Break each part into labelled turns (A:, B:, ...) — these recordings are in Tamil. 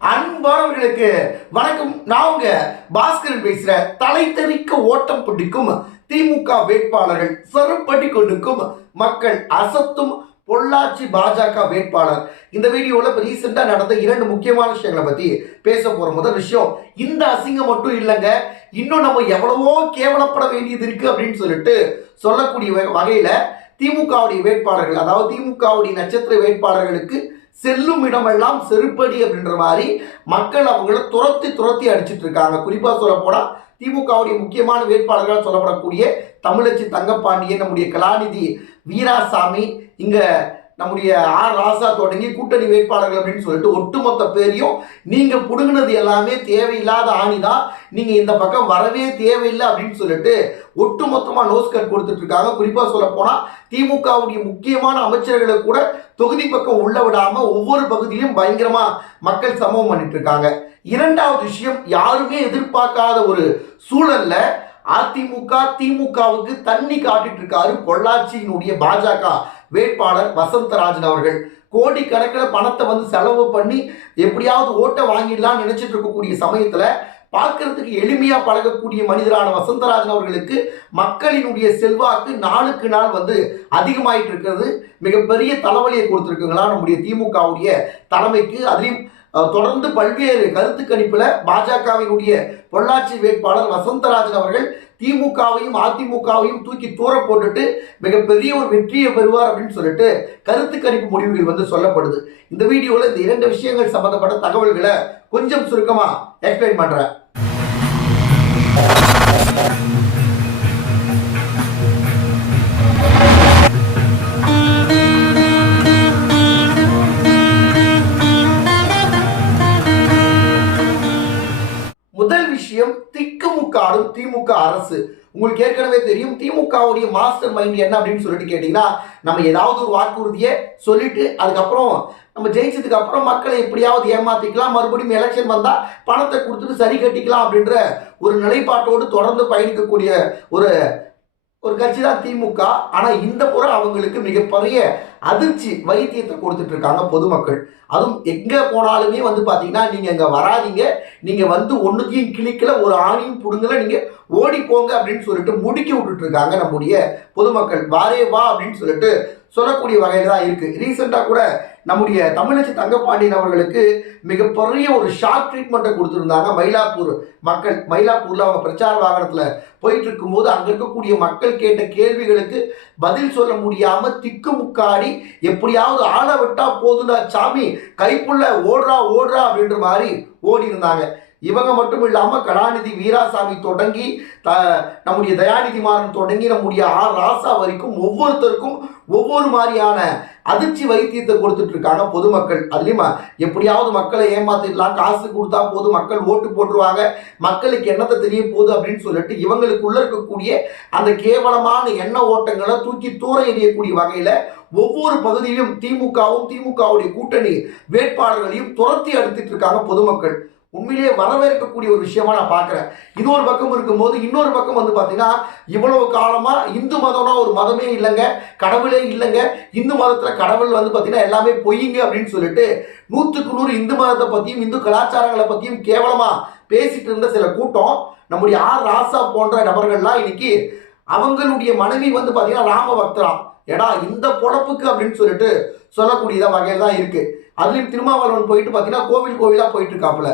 A: அன்பானவர்களுக்கு வணக்கம். நான் உங்க பாஸ்கரன் பேசுற தலை தெறிக்க ஓட்டம் பிடிக்கும் திமுக வேட்பாளர்கள் செருப்படி கொண்டுக்கும் மக்கள் அசத்தும் பொள்ளாச்சி பாஜக வேட்பாளர். இந்த வீடியோவில் இப்போ ரீசெண்டாக நடந்த இரண்டு முக்கியமான விஷயங்களை பற்றி பேச போகிற முதல் விஷயம் இந்த அசிங்கம் மட்டும் இல்லைங்க. இன்னும் நம்ம எவ்வளவோ கேவலப்பட வேண்டியது இருக்குது அப்படின்னு சொல்லிட்டு சொல்லக்கூடிய வகையில் திமுகவுடைய வேட்பாளர்கள் அதாவது திமுகவுடைய நட்சத்திர வேட்பாளர்களுக்கு செல்லும் இடமெல்லாம் செருப்படி அப்படின்ற மாதிரி மக்கள் அவங்கள துரத்தி துரத்தி அடிச்சிட்டு இருக்காங்க. குறிப்பாக சொல்ல திமுகவுடைய முக்கியமான வேட்பாளர்களாக சொல்லப்படக்கூடிய தமிழச்சி தங்கப்பாண்டியன் நம்முடைய கலாநிதி வீராசாமி இங்கே நம்முடைய ஆர் ராசா தொடங்கி கூட்டணி வேட்பாளர்கள் அப்படின்னு சொல்லிட்டு ஒட்டுமொத்த பேரையும் நீங்கள் பிடுங்கினது எல்லாமே தேவையில்லாத ஆணி தான் நீங்கள் இந்த பக்கம் வரவே தேவையில்லை அப்படின்னு சொல்லிட்டு ஒட்டுமொத்தமாக நோஸ் கட் கொடுத்துட்டு இருக்காங்க. சொல்ல திமுகவுடைய முக்கியமான அமைச்சர்களை கூட தொகுதி பக்கம் உள்ள விடாமல் ஒவ்வொரு பகுதியிலும் பயங்கரமாக மக்கள் சமூகம் பண்ணிட்டு இருக்காங்க. இரண்டாவது விஷயம் யாருமே எதிர்பார்க்காத ஒரு சூழல்ல அதிமுக திமுகவுக்கு தண்ணி காட்டிட்டு இருக்காரு பொள்ளாச்சியினுடைய பாஜக. வேட்பாளர் வசந்தராஜன் அவர்கள். கோடிக்கணக்கில் பணத்தை வந்து செலவு பண்ணி எப்படியாவது ஓட்டை வாங்கிடலாம்னு நினைச்சிட்டு இருக்கக்கூடிய சமயத்தில் பார்க்கறதுக்கு எளிமையாக பழகக்கூடிய மனிதரான வசந்தராஜன் அவர்களுக்கு மக்களினுடைய செல்வாக்கு நாளுக்கு நாள் வந்து அதிகமாயிட்டு இருக்கிறது. மிகப்பெரிய தலைவலியை கொடுத்துருக்குங்களா நம்முடைய திமுகவுடைய தலைமைக்கு. அதையும் தொடர்ந்து பல்வேறு கருத்து கணிப்பில் பாஜகவினுடைய பொள்ளாச்சி வேட்பாளர் வசந்தராஜன் அவர்கள் திமுகவையும் அதிமுகவையும் தூக்கி தூர போட்டுட்டு மிகப்பெரிய ஒரு வெற்றியை பெறுவார் அப்படின்னு சொல்லிட்டு கருத்து கணிப்பு முடிவுகள் வந்து சொல்லப்படுது. இந்த வீடியோவில் இந்த இரண்டு விஷயங்கள் சம்பந்தப்பட்ட தகவல்களை கொஞ்சம் சுருக்கமா எக்ஸ்பிளைன் பண்றேன். முதல் விஷயம் திக்குமுக்காடும் திமுக அரசு. உங்களுக்கு ஏற்கனவே தெரியும் திமுகவுடைய மாஸ்டர் மைண்ட் என்ன அப்படின்னு சொல்லிட்டு கேட்டீங்கன்னா நம்ம ஏதாவது ஒரு வாக்குறுதியை சொல்லிட்டு அதுக்கப்புறம் நம்ம ஜெயிச்சதுக்கு அப்புறம் மக்களை எப்படியாவது ஏமாத்திக்கலாம். மறுபடியும் எலெக்ஷன் வந்தா பணத்தை கொடுத்துட்டு சரி கட்டிக்கலாம் அப்படின்ற ஒரு நிலைப்பாட்டோடு தொடர்ந்து பயணிக்கக்கூடிய ஒரு ஒரு கட்சி தான் திமுக. ஆனா இந்த முறை அவங்களுக்கு மிகப்பெரிய அதிர்ச்சி வைத்தியத்தை கொடுத்துட்டு இருக்காங்க பொதுமக்கள். அதுவும் எங்க போனாலுமே வந்து பாத்தீங்கன்னா நீங்க இங்க வராதீங்க. நீங்க வந்து ஒண்ணுத்தையும் கிளிக்கல ஒரு ஆணியும் புடுங்கல நீங்க ஓடி போங்க அப்படின்னு சொல்லிட்டு முடுக்கி விட்டுட்டு இருக்காங்க நம்முடைய பொதுமக்கள். வாரே வா அப்படின்னு சொல்லிட்டு சொல்லக்கூடிய வகையில தான் இருக்கு. ரீசெண்டா கூட நம்முடைய தமிழச்சி தங்கப்பாண்டியன் அவர்களுக்கு மிகப்பெரிய ஒரு ஷார்ட் ட்ரீட்மெண்ட்டை கொடுத்துருந்தாங்க மயிலாப்பூர் மக்கள். மயிலாப்பூரில் அவங்க பிரச்சார வாகனத்தில் போயிட்டு இருக்கும்போது அங்கே இருக்கக்கூடிய மக்கள் கேட்ட கேள்விகளுக்கு பதில் சொல்ல முடியாம திக்குமுக்காடி எப்படியாவது ஆளை விட்டா போதுடா சாமி கைப்புள்ள ஓடுறா ஓடுறா அப்படின்ற மாதிரி ஓடி இருந்தாங்க இவங்க மட்டும் இல்லாம கலாநிதி வீராசாமி தொடங்கி த நம்முடைய தயாநிதி மாறன் தொடங்கி நம்முடைய ஆர் ராசா வரைக்கும் ஒவ்வொருத்தருக்கும் ஒவ்வொரு மாதிரியான அதிர்ச்சி வைத்தியத்தை கொடுத்துட்டு இருக்காங்க பொதுமக்கள். அதுலயுமா எப்படியாவது மக்களை ஏமாத்திடலாம் காசு கொடுத்தா போதும் மக்கள் ஓட்டு போட்டுருவாங்க மக்களுக்கு என்னத்தை தெரிய போகுது அப்படின்னு சொல்லிட்டு இவங்களுக்குள்ள இருக்கக்கூடிய அந்த கேவலமான எண்ண ஓட்டங்களை தூக்கி தூர எறியக்கூடிய வகையில ஒவ்வொரு பகுதியிலும் திமுகவும் திமுகவுடைய கூட்டணி வேட்பாளர்களையும் துரத்தி அடித்துட்டு இருக்காங்க பொதுமக்கள். உண்மையிலேயே வரவேற்கக்கூடிய ஒரு விஷயமா நான் பார்க்குறேன். இது ஒரு பக்கம் இருக்கும்போது இன்னொரு பக்கம் வந்து பார்த்தீங்கன்னா இவ்வளவு காலமாக இந்து மதம்னா ஒரு மதமே இல்லைங்க கடவுளே இல்லைங்க. இந்து மதத்தில் கடவுள் வந்து பார்த்தீங்கன்னா எல்லாமே பொய்யுங்க அப்படின்னு சொல்லிட்டு நூற்றுக்கு நூறு இந்து மதத்தை பற்றியும் இந்து கலாச்சாரங்களை பற்றியும் கேவலமாக பேசிட்டு இருந்த சில கூட்டம் நம்முடைய ஆர் ராசா போன்ற நபர்கள்லாம் இன்னைக்கு அவங்களுடைய மனைவி வந்து பார்த்தீங்கன்னா ராம பக்தராம். ஏடா இந்த பொழப்புக்கு அப்படின்னு சொல்லிட்டு சொல்லக்கூடியதான் வகையில் தான் இருக்குது அதுலேயும் திருமாவளவன் போயிட்டு பார்த்தீங்கன்னா கோவில் கோவிலாக போயிட்டு இருக்காப்புல.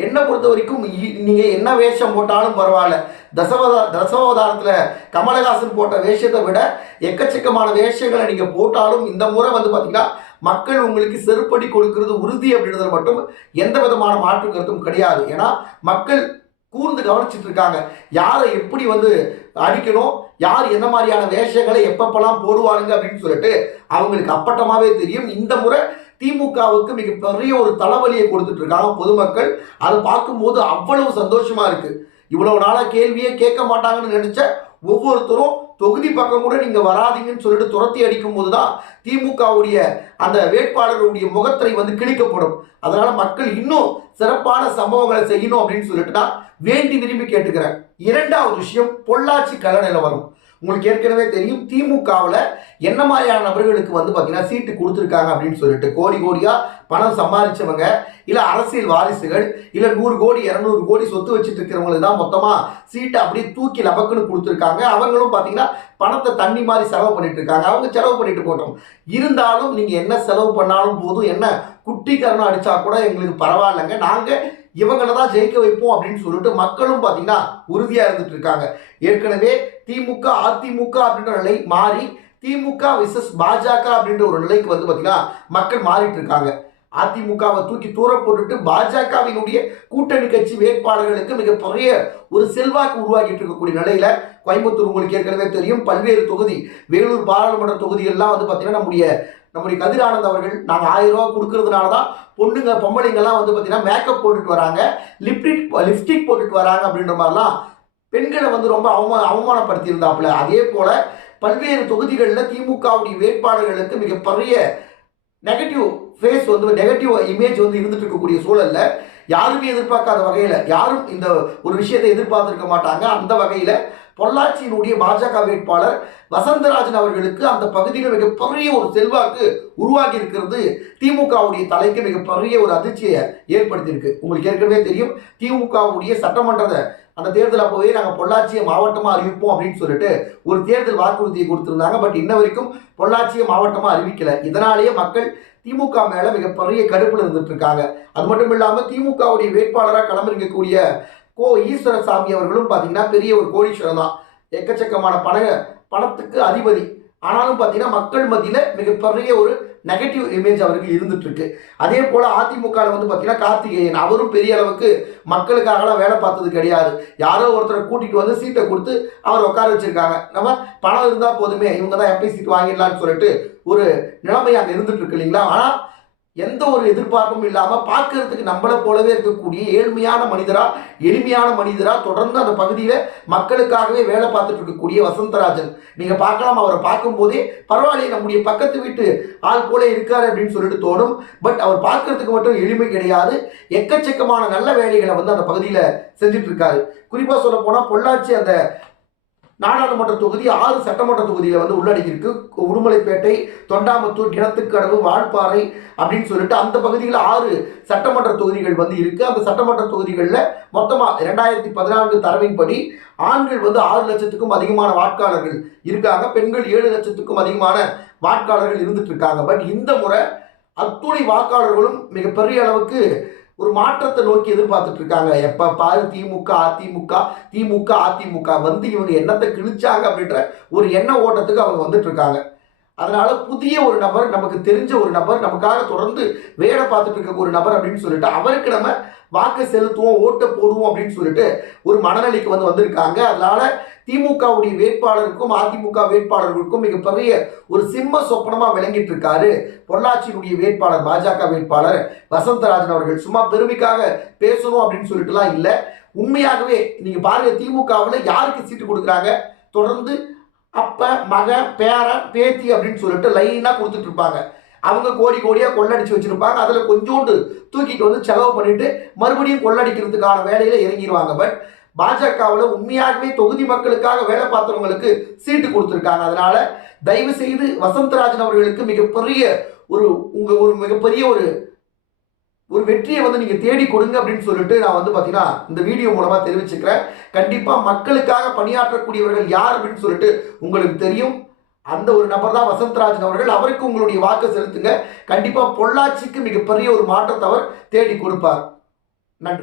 A: என்னை பொறுத்த வரைக்கும் இ- என்ன வேஷம் போட்டாலும் பரவாயில்ல. தசவதா தசவதாரத்தில் கமலஹாசன் போட்ட வேஷத்தை விட எக்கச்சக்கமான வேஷங்களை நீங்கள் போட்டாலும் இந்த முறை வந்து பார்த்திங்கன்னா மக்கள் உங்களுக்கு செருப்படி கொடுக்கறது உறுதி அப்படின்றதுல மட்டும் எந்த விதமான மாற்று கருத்தும் கிடையாது. ஏன்னா மக்கள் கூர்ந்து கவனிச்சுட்டு இருக்காங்க. யாரை எப்படி வந்து அடிக்கணும் யார் என்ன மாதிரியான வேஷங்களை எப்பப்பெல்லாம் போடுவானுங்க அப்படின்னு சொல்லிட்டு அவங்களுக்கு அப்பட்டமாகவே தெரியும். இந்த முறை திமுகவுக்கு மிகப்பெரிய ஒரு தலைவலியை கொடுத்துட்டு இருக்காங்க பொதுமக்கள். அதை பார்க்கும்போது அவ்வளவு சந்தோஷமா இருக்கு. இவ்வளவு நாளா கேள்வியே கேட்க மாட்டாங்கன்னு நினைச்ச ஒவ்வொருத்தரும் தொகுதி பக்கம் கூட நீங்க வராதீங்கன்னு சொல்லிட்டு துரத்தி அடிக்கும் போதுதான் திமுகவுடைய அந்த வேட்பாளருடைய முகத்திரை வந்து கிழிக்கப்படும். அதனால மக்கள் இன்னும் சிறப்பான சம்பவங்களை செய்யணும் அப்படின்னு சொல்லிட்டு நான் வேண்டி விரும்பி கேட்டுக்கிறேன். இரண்டாவது விஷயம் பொள்ளாச்சி கள நிலவரம். உங்களுக்கு ஏற்கனவே தெரியும் திமுகவில் என்ன மாதிரியான நபர்களுக்கு வந்து பார்த்தீங்கன்னா சீட்டு கொடுத்துருக்காங்க அப்படின்னு சொல்லிட்டு கோடி கோடியாக பணம் சம்பாதிச்சவங்க இல்லை அரசியல் வாரிசுகள் இல்லை நூறு கோடி இரநூறு கோடி சொத்து வச்சுட்டு இருக்கிறவங்களுக்கு தான் மொத்தமாக சீட்டை அப்படியே தூக்கி லபக்குன்னு கொடுத்துருக்காங்க. அவங்களும் பார்த்தீங்கன்னா பணத்தை தண்ணி மாதிரி செலவு பண்ணிட்டு இருக்காங்க. அவங்க செலவு பண்ணிட்டு போட்டோம் இருந்தாலும் நீங்கள் என்ன செலவு பண்ணாலும் போதும். என்ன குட்டிக்கரணம் அடித்தா கூட எங்களுக்கு பரவாயில்லைங்க. நாங்கள் இவங்களை தான் ஜெயிக்க வைப்போம் அப்படின்னு சொல்லிட்டு மக்களும் பார்த்தீங்கன்னா உறுதியாக இருந்துட்டு இருக்காங்க. ஏற்கனவே திமுக அதிமுக அப்படின்ற நிலை மாறி திமுக விசஸ் பாஜக அப்படின்ற ஒரு நிலைக்கு வந்து பார்த்தீங்கன்னா மக்கள் மாறிட்டு இருக்காங்க. அதிமுகவை தூக்கி தூர போட்டுட்டு பாஜகவினுடைய கூட்டணி கட்சி வேட்பாளர்களுக்கு மிகப்பெரிய ஒரு செல்வாக்கு உருவாக்கிட்டு இருக்கக்கூடிய நிலையில கோயம்புத்தூர் உங்களுக்கு ஏற்கனவே தெரியும். பல்வேறு தொகுதி வேலூர் பாராளுமன்ற தொகுதிகள்லாம் வந்து பார்த்தீங்கன்னா நம்முடைய நம்முடைய கதிர் ஆனந்த் அவர்கள் நாங்கள் ஆயிரம் ரூபா கொடுக்கறதுனால தான் பொண்ணுங்க பொம்பளைங்கெல்லாம் வந்து பார்த்தீங்கன்னா மேக்கப் போட்டுட்டு வராங்க லிப்டிக் லிப்ஸ்டிக் போட்டுட்டு வராங்க அப்படின்ற மாதிரிலாம் பெண்களை வந்து ரொம்ப அவமா அவமானப்படுத்தியிருந்தாப்புல. அதே போல் பல்வேறு தொகுதிகளில் திமுகவுடைய வேட்பாளர்களுக்கு மிகப்பெரிய நெகட்டிவ் ஃபேஸ் வந்து நெகட்டிவ் இமேஜ் வந்து இருந்துட்டு இருக்கக்கூடிய சூழல்ல யாருமே எதிர்பார்க்காத வகையில் யாரும் இந்த ஒரு விஷயத்தை எதிர்பார்த்திருக்க மாட்டாங்க. அந்த வகையில் பொள்ளாச்சியினுடைய பாஜக வேட்பாளர் வசந்தராஜன் அவர்களுக்கு அந்த பகுதியில் மிகப்பெரிய ஒரு செல்வாக்கு உருவாகி இருக்கிறது. திமுகவுடைய தலைக்கு மிகப்பெரிய ஒரு அதிர்ச்சியை ஏற்படுத்தியிருக்கு. உங்களுக்கு ஏற்கனவே தெரியும் திமுகவுடைய சட்டமன்றத்தை அந்த தேர்தல் அப்போவே நாங்கள் பொள்ளாச்சியை மாவட்டமாக அறிவிப்போம் அப்படின்னு சொல்லிட்டு ஒரு தேர்தல் வாக்குறுதியை கொடுத்துருந்தாங்க. பட் இன்ன வரைக்கும் பொள்ளாச்சியை மாவட்டமாக அறிவிக்கலை. இதனாலேயே மக்கள் திமுக மேலே மிகப்பெரிய கடுப்பில் இருந்துட்டு இருக்காங்க. அது மட்டும் இல்லாமல் திமுகவுடைய வேட்பாளராக களமிறங்கக்கூடிய கோ ஈஸ்வர சாமி அவர்களும் பார்த்தீங்கன்னா பெரிய ஒரு கோடீஸ்வரர் தான். எக்கச்சக்கமான பண பணத்துக்கு அதிபதி. ஆனாலும் பார்த்தீங்கன்னா மக்கள் மத்தியில் மிகப்பெரிய ஒரு நெகட்டிவ் இமேஜ் அவருக்கு இருந்துட்டு இருக்கு அதே போல் அதிமுகவில் வந்து பார்த்தீங்கன்னா கார்த்திகேயன். அவரும் பெரிய அளவுக்கு மக்களுக்காகலாம் வேலை பார்த்தது கிடையாது. யாரோ ஒருத்தரை கூட்டிகிட்டு வந்து சீட்டை கொடுத்து அவர் உட்கார வச்சுருக்காங்க. நம்ம பணம் இருந்தால் போதுமே இவங்க தான் எம்பி சீட் வாங்கிடலான்னு சொல்லிட்டு ஒரு நிலைமை அங்கே இருந்துட்டு இருக்கு இல்லைங்களா? ஆனால் எந்த ஒரு எதிர்பார்ப்பும் இல்லாமல் பார்க்கறதுக்கு நம்மளை போலவே இருக்கக்கூடிய ஏழ்மையான மனிதரா எளிமையான மனிதரா தொடர்ந்து அந்த பகுதியில் மக்களுக்காகவே வேலை பார்த்துட்டு இருக்கக்கூடிய வசந்தராஜன். நீங்க பார்க்கலாம் அவரை பார்க்கும்போதே பரவாயில்லையே நம்முடைய பக்கத்து வீட்டு ஆள் போல இருக்காரு அப்படின்னு சொல்லிட்டு தோணும். பட் அவர் பார்க்கறதுக்கு மட்டும் எளிமை கிடையாது. எக்கச்சக்கமான நல்ல வேலைகளை வந்து அந்த பகுதியில் செஞ்சுட்டு இருக்காரு. குறிப்பாக சொல்ல போனால் பொள்ளாச்சி அந்த நாடாளுமன்ற தொகுதி ஆறு சட்டமன்ற தொகுதியில் வந்து உள்ளடக்கியிருக்கு. உடுமலைப்பேட்டை தொண்டாமுத்தூர் கிணத்துக்கடவு வால்பாறை அப்படின்னு சொல்லிட்டு அந்த பகுதியில் ஆறு சட்டமன்ற தொகுதிகள் வந்து இருக்குது அந்த சட்டமன்ற தொகுதிகளில் மொத்தமாக ரெண்டாயிரத்தி பதினான்கு தரவின்படி ஆண்கள் வந்து ஆறு லட்சத்துக்கும் அதிகமான வாக்காளர்கள் இருக்காங்க. பெண்கள் ஏழு லட்சத்துக்கும் அதிகமான வாக்காளர்கள் இருந்துட்டு இருக்காங்க. பட் இந்த முறை அத்துணை வாக்காளர்களும் மிகப்பெரிய அளவுக்கு ஒரு மாற்றத்தை நோக்கி எதிர்பார்த்துட்டு இருக்காங்க எப்போ பாரு திமுக அதிமுக திமுக அதிமுக வந்து இவங்க எண்ணத்தை கிழிச்சாங்க அப்படின்ற ஒரு எண்ண ஓட்டத்துக்கு அவங்க வந்துட்டு இருக்காங்க அதனால புதிய ஒரு நபர் நமக்கு தெரிஞ்ச ஒரு நபர் நமக்காக தொடர்ந்து வேலை பார்த்துட்டு இருக்க ஒரு நபர் அப்படின்னு சொல்லிட்டு அவருக்கு நம்ம வாக்கு செலுத்துவோம் ஓட்டை போடுவோம் அப்படின்னு சொல்லிட்டு ஒரு மனநிலைக்கு வந்து வந்திருக்காங்க. அதனால திமுகவுடைய வேட்பாளருக்கும் அதிமுக வேட்பாளர்களுக்கும் மிகப்பெரிய ஒரு சிம்ம சொப்பனமாக விளங்கிட்டு இருக்காரு பொள்ளாச்சியினுடைய வேட்பாளர் பாஜக வேட்பாளர் வசந்தராஜன் அவர்கள். சும்மா பெருமைக்காக பேசணும் அப்படின்னு சொல்லிட்டுலாம் இல்லை. உண்மையாகவே நீங்க பாருங்க திமுகவில் யாருக்கு சீட்டு கொடுக்குறாங்க? தொடர்ந்து அப்ப மகன் பேரன் பேத்தி அப்படின்னு சொல்லிட்டு லைனா கொடுத்துட்டு இருப்பாங்க அவங்க கோடி கோடியாக கொள்ளடிச்சு வச்சுருப்பாங்க. அதில் கொஞ்சோண்டு தூக்கிட்டு வந்து செலவு பண்ணிட்டு மறுபடியும் கொள்ளடிக்கிறதுக்கான வேலையில் இறங்கிடுவாங்க பட் பாஜகவில் உண்மையாகவே தொகுதி மக்களுக்காக வேலை பார்த்தவங்களுக்கு சீட்டு கொடுத்துருக்காங்க. அதனால தயவு செய்து வசந்தராஜன் அவர்களுக்கு மிகப்பெரிய ஒரு உங்க ஒரு மிகப்பெரிய ஒரு ஒரு வெற்றியை வந்து நீங்கள் தேடி கொடுங்க அப்படின்னு சொல்லிட்டு நான் வந்து பார்த்தீங்கன்னா இந்த வீடியோ மூலமாக தெரிவிச்சுக்கிறேன். கண்டிப்பாக மக்களுக்காக பணியாற்றக்கூடியவர்கள் யார் அப்படின்னு சொல்லிட்டு உங்களுக்கு தெரியும். அந்த ஒரு நபர் தான் வசந்தராஜன் அவர்கள். அவருக்கு உங்களுடைய வாக்கு செலுத்துங்க. கண்டிப்பாக பொள்ளாச்சிக்கு மிகப்பெரிய ஒரு மாற்றத்தை அவர் தேடி கொடுப்பார்.